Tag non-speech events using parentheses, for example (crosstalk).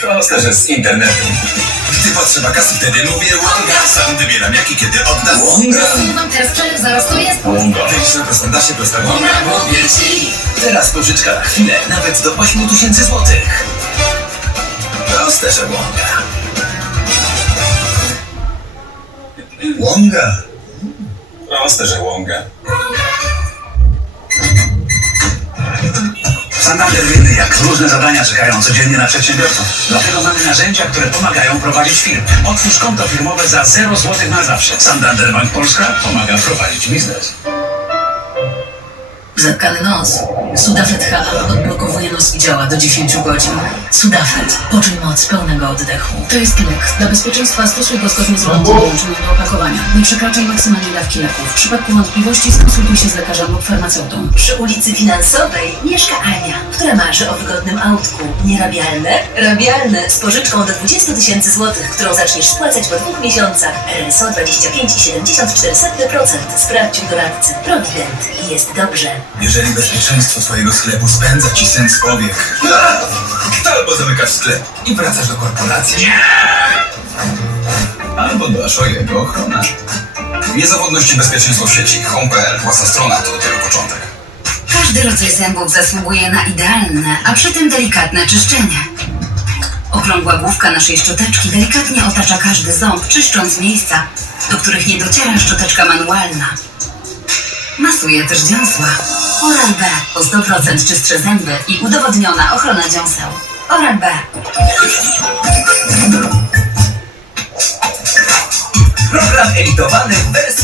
Proste, że z internetu. Gdy potrzeba kasy, wtedy mówię Łąga. Sam wybieram jaki kiedy oddam. Rysuję wam teraz przelew, zaraz to jest. Łąga. Wejdź na prostandasie prosta Łąga. Mówię ci. Teraz pożyczka na chwilę, nawet do 8 tysięcy złotych. Proste, że Łąga. Łąga. Proste, że Łąga. Santander wiemy, jak różne zadania czekają codziennie na przedsiębiorców. Dlatego mamy narzędzia, które pomagają prowadzić firmy. Otwórz konto firmowe za 0 zł na zawsze. Santander Bank Polska pomaga prowadzić biznes. Zatkany nos. Sudafed HA odblokowuje nos i działa do 10 godzin. Sudafed. Poczuj moc pełnego oddechu. To jest lek. Dla bezpieczeństwa stosuj go zgodnie z ulotką dołączoną do opakowania. Nie przekraczaj maksymalnej dawki leku. W przypadku wątpliwości skonsultuj się z lekarzem lub farmaceutą. Przy ulicy Finansowej mieszka Ania, która marzy o wygodnym autku. Nierabialne? Rabialne, z pożyczką do 20 tysięcy złotych, którą zaczniesz spłacać po dwóch miesiącach. RSO 25,74%. Sprawdź u doradcy. Provident. Jest dobrze. Jeżeli bezpieczeństwo twojego sklepu spędza ci sen z powiek, (laughs) albo zamykasz sklep i wracasz do korporacji. Albo dbasz o jego ochronę. Niezawodność i bezpieczeństwo w sieci. Home.pl, własna strona, to dopiero początek. Każdy rodzaj zębów zasługuje na idealne, a przy tym delikatne czyszczenie. Okrągła główka naszej szczoteczki delikatnie otacza każdy ząb, czyszcząc miejsca, do których nie dociera szczoteczka manualna. Masuje też dziąsła. Oral-B o 100% czystsze zęby i udowodniona ochrona dziąseł. Oral-B. Program emitowany w wersji.